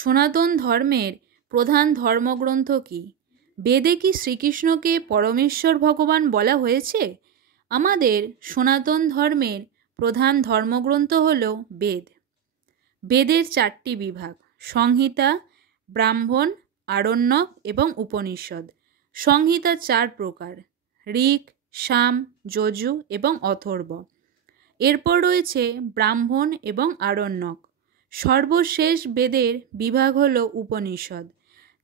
সনাতন ধর্মের প্রধান ধর্মগ্রন্থ কি? বেদে কি শ্রীকৃষ্ণকে পরমেশ্বর ভগবান বলা হয়েছে? আমাদের সনাতন ধর্মের প্রধান ধর্মগ্রন্থ হল বেদ। বেদের 4টি বিভাগ: সংহিতা, ব্রাহ্মণ, আরণ্যক এবং উপনিষদ। সংহিতা 4 প্রকার: ঋক্, সাম, যজু এবং অথর্ব। এরপর রয়েছে ব্রাহ্মণ এবং আরণ্যক। সর্বশেষ বেদের বিভাগ হল উপনিষদ।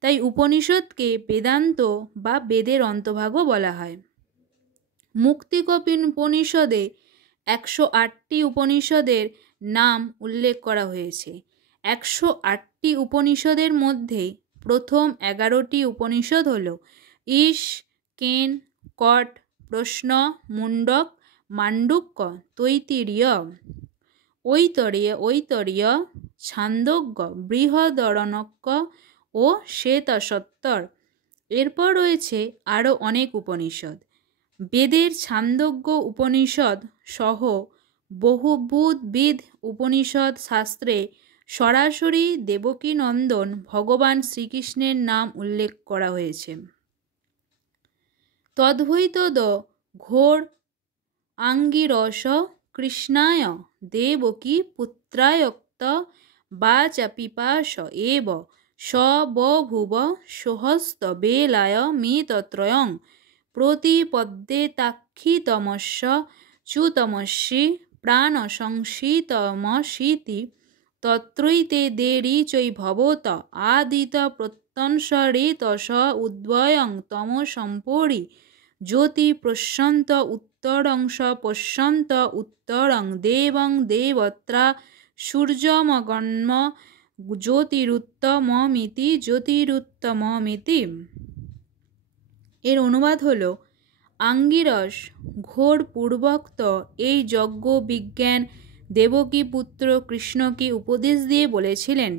তাই উপনিষদকে বেদান্ত বা বেদের অন্তভাগও বলা হয়। মুক্তিকোপনিষদে 108টি উপনিষদের নাম উল্লেখ করা হয়েছে। 108টি উপনিষদের মধ্যে প্রথম 11টি উপনিষদ হল ঈশ, কেন, কট, প্রশ্ন, মুন্ডক, মান্ডুক্য, তৈত্তিরীয়, ঐতরেয়, ছান্দোগ্য, বৃহদারণ্যক ও শ্বেতসত্তর। এরপর রয়েছে আরও অনেক উপনিষদ। বেদের ছান্দোগ্য উপনিষদ সহ বহুবিধ উপনিষদ শাস্ত্রে সরাসরি দেবকীনন্দন ভগবান শ্রীকৃষ্ণের নাম উল্লেখ করা হয়েছে। তদ্বৈতদ ঘোর আঙ্গিরস কৃষ্ণায় দেবকী পুত্রায়ক্ত বাচপিপাস এব স বভুব সোহস্ত বেলায় মিতত্রয়ং প্রতিপদ্যেতাক্ষিতমস্য চ্যুতমস্যি প্রাণসংশিতমসীতি তত্রৈতে দেরিচৈভবত আদিত প্রত্যংশরেতস উদ্ভয়ং তমসম্পরি জ্যোতি প্রস্যন্ত উত্তরংশ পশ্যন্ত উত্তরং দেবং দেবত্রা সূর্যমগন্ম জ্যোতিরুত্তমমিতি। এর অনুবাদ হল, আঙ্গিরস ঘোর পূর্বোক্ত এই যজ্ঞ বিজ্ঞান দেবকী পুত্র কৃষ্ণকে উপদেশ দিয়ে বলেছিলেন,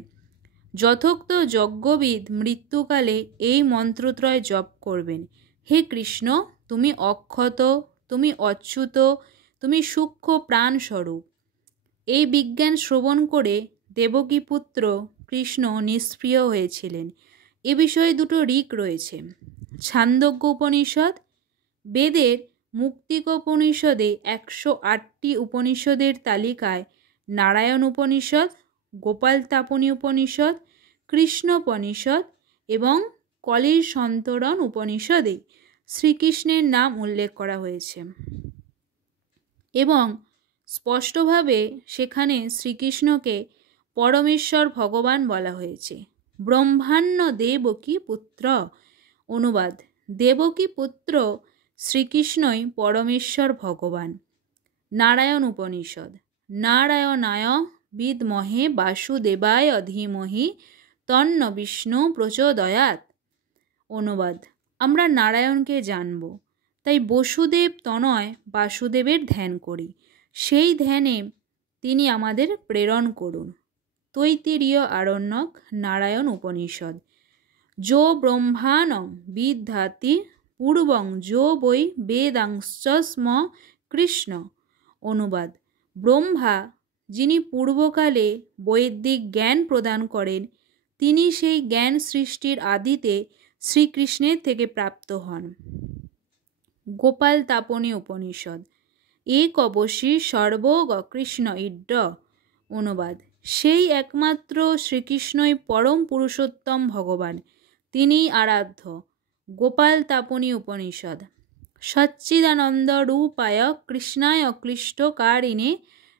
যথোক্ত যজ্ঞবিদ মৃত্যুকালে এই মন্ত্রত্রয় জপ করবেন। হে কৃষ্ণ, তুমি অক্ষত, তুমি অচ্যুত, তুমি সূক্ষ্ম প্রাণস্বরূপ। এই বিজ্ঞান শ্রবণ করে দেবকীপুত্র কৃষ্ণ নিষ্ক্রিয় হয়েছিলেন। এ বিষয়ে 2টো ঋক রয়েছে। ছান্দোগ্য উপনিষদ। বেদের মুক্তিকোপনিষদে 108টি উপনিষদের তালিকায় নারায়ণ উপনিষদ, গোপালতাপনী উপনিষদ, কৃষ্ণোপনিষদ এবং কলির সন্তরণ উপনিষদে শ্রীকৃষ্ণের নাম উল্লেখ করা হয়েছে এবং স্পষ্টভাবে সেখানে শ্রীকৃষ্ণকে পরমেশ্বর ভগবান বলা হয়েছে। ব্রহ্মাণ্য দেবকী পুত্র। অনুবাদ: দেবকী পুত্র শ্রীকৃষ্ণই পরমেশ্বর ভগবান। নারায়ণ উপনিষদ। নারায়ণায় বিদ্মহে বাসুদেবায় ধীমহি তন্ন বিষ্ণু প্রচোদয়াৎ। অনুবাদ: আমরা নারায়ণকে জানব, তাই বসুদেব তনয় বাসুদেবের ধ্যান করি। সেই ধ্যানে তিনি আমাদের প্রেরণ করুন। তৈত্তিরীয় আরণ্যক নারায়ণ উপনিষদ। যো ব্রহ্মাণং বিদধাতি পূর্বং যো বৈ বেদাংশ্চ স্ম কৃষ্ণ। অনুবাদ: ব্রহ্মা যিনি পূর্বকালে বৈদিক জ্ঞান প্রদান করেন, তিনি সেই জ্ঞান সৃষ্টির আদিতে শ্রীকৃষ্ণের থেকে প্রাপ্ত হন। গোপালতাপনী উপনিষদ। একবশী সর্বগ কৃষ্ণ ইড্ড। অনুবাদ: সেই একমাত্র শ্রীকৃষ্ণই পরম পুরুষোত্তম ভগবান, তিনিই আরাধ্য। গোপালতাপনী উপনিষদ। সচ্চিদানন্দ রূপায় কৃষ্ণায় ক্লিষ্টকারিণে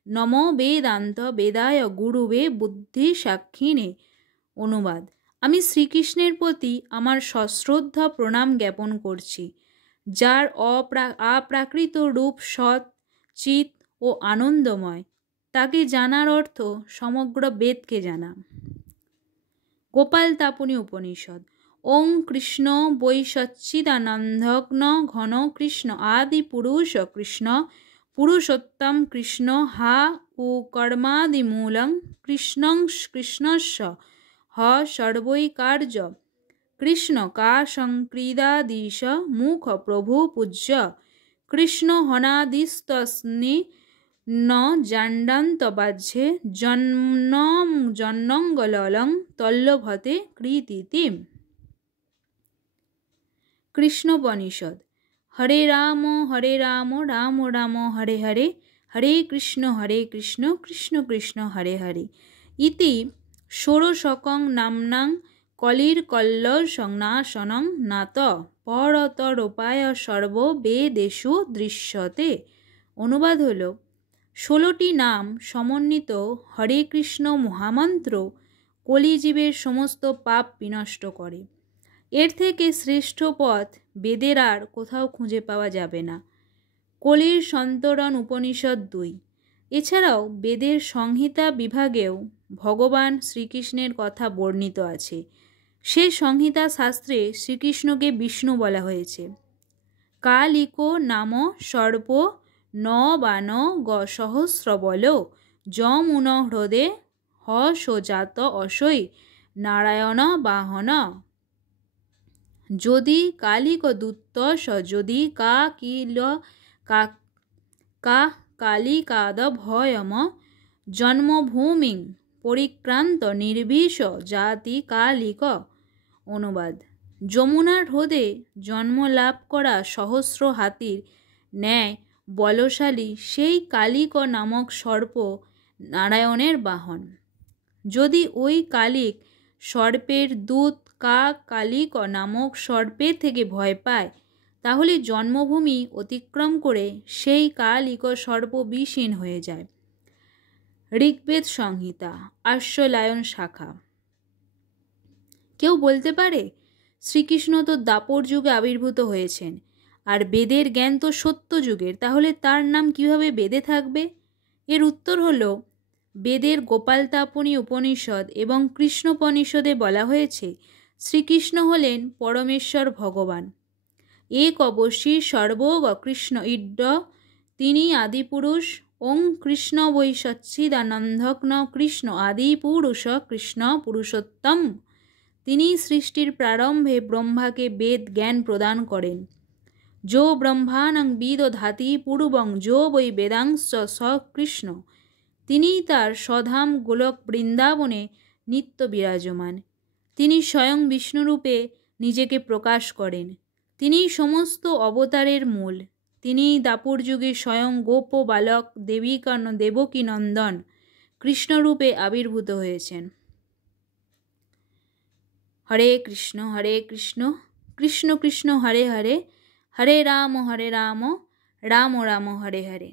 নমো বেদান্ত বেদায় গুরুবে বুদ্ধি সাক্ষিণে। অনুবাদ: আমি শ্রীকৃষ্ণের প্রতি আমার সশ্রদ্ধ প্রণাম জ্ঞাপন করছি, যার অপ্রাকৃত রূপ সৎ, চিৎ ও আনন্দময়। তাকে জানার অর্থ সমগ্র বেদকে জানা। গোপালতাপনী উপনিষদ। ওং কৃষ্ণ বৈ সচ্চিদানন্দঘ্ন ঘন কৃষ্ণ আদি পুরুষ কৃষ্ণ পুরুষোত্তম কৃষ্ণ হা উ কর্মাদিমূলং কৃষ্ণস্য হ সর্বৈকার্য কৃষ্ণ কাশঙ্ক্রিদাদিশ মুখ প্রভু পূজ্য কৃষ্ণ হনাদিস্তস্মি ন জাণ্ডান্ত বাহ্যে জন্নঙ্গলং তল্লভতে কৃতিতি। কৃষ্ণোপনিষদ। হরে রাম রাম রাম হরে হরে, হরে কৃষ্ণ কৃষ্ণ কৃষ্ণ হরে হরে। ইতি ষোড়শকং নাম্নাং কলির কল্লসংনাশনং নাত পরতরোপায় সর্ব বেদেষু দৃশ্যতে। অনুবাদ হল, 16টি নাম সমন্বিত হরে কৃষ্ণ মহামন্ত্র কলিজীবের সমস্ত পাপ বিনষ্ট করে। এর থেকে শ্রেষ্ঠ পথ বেদের আর কোথাও খুঁজে পাওয়া যাবে না। কলির সন্তরণ উপনিষদ 2। এছাড়াও বেদের সংহিতা বিভাগেও ভগবান শ্রীকৃষ্ণের কথা বর্ণিত আছে। সে সংহিতা শাস্ত্রে শ্রীকৃষ্ণকে বিষ্ণু বলা হয়েছে। কালিকো নাম সর্প ন বান গ সহস্র বল যমুন হ্রদে হ সোজাত অসৈ নারায়ণ বাহন। যদি কালিক দূত স যদি কালিকাদ ভয়ম জন্মভূমিং পরিক্রান্ত নির্বিষ জাতি কালিক। অনুবাদ: যমুনার হ্রদে জন্ম লাভ করা সহস্র হাতির ন্যায় বলশালী সেই কালিক নামক সর্প নারায়ণের বাহন। যদি ওই কালিক সর্পের দূত কালিক নামক সর্পের থেকে ভয় পায়, তাহলে জন্মভূমি অতিক্রম করে সেই কালিক সর্প বিষহীন হয়ে যায়। ঋগ্বেদ সংহিতা, আশ্বলায়ন শাখা। কেউ বলতে পারে, শ্রীকৃষ্ণ তো দ্বাপর যুগে আবির্ভূত হয়েছেন, আর বেদের জ্ঞান তো সত্য যুগের, তাহলে তার নাম কিভাবে বেদে থাকবে? এর উত্তর হল, বেদের গোপালতাপনী উপনিষদ এবং কৃষ্ণোপনিষদে বলা হয়েছে শ্রীকৃষ্ণ হলেন পরমেশ্বর ভগবান। এক অবশ্যি সর্বগ কৃষ্ণ ইড্ড, তিনি আদিপুরুষ। ওং কৃষ্ণ বৈ সচ্চিদানন্দঘ্ন কৃষ্ণ আদিপুরুষ কৃষ্ণ পুরুষোত্তম। তিনি সৃষ্টির প্রারম্ভে ব্রহ্মাকে বেদ জ্ঞান প্রদান করেন। যো ব্রহ্মাণং বিদধাতি পূর্বং যো বৈ বেদাংশ স কৃষ্ণ। তিনি তার স্বধাম গোলক বৃন্দাবনে নিত্য বিরাজমান। তিনি স্বয়ং বিষ্ণুরূপে নিজেকে প্রকাশ করেন। তিনি সমস্ত অবতারের মূল। তিনি দ্বাপর যুগে স্বয়ং গোপ বালক দেবকী নন্দন কৃষ্ণরূপে আবির্ভূত হয়েছেন। হরে কৃষ্ণ কৃষ্ণ কৃষ্ণ হরে হরে, হরে রাম রাম রাম হরে হরে।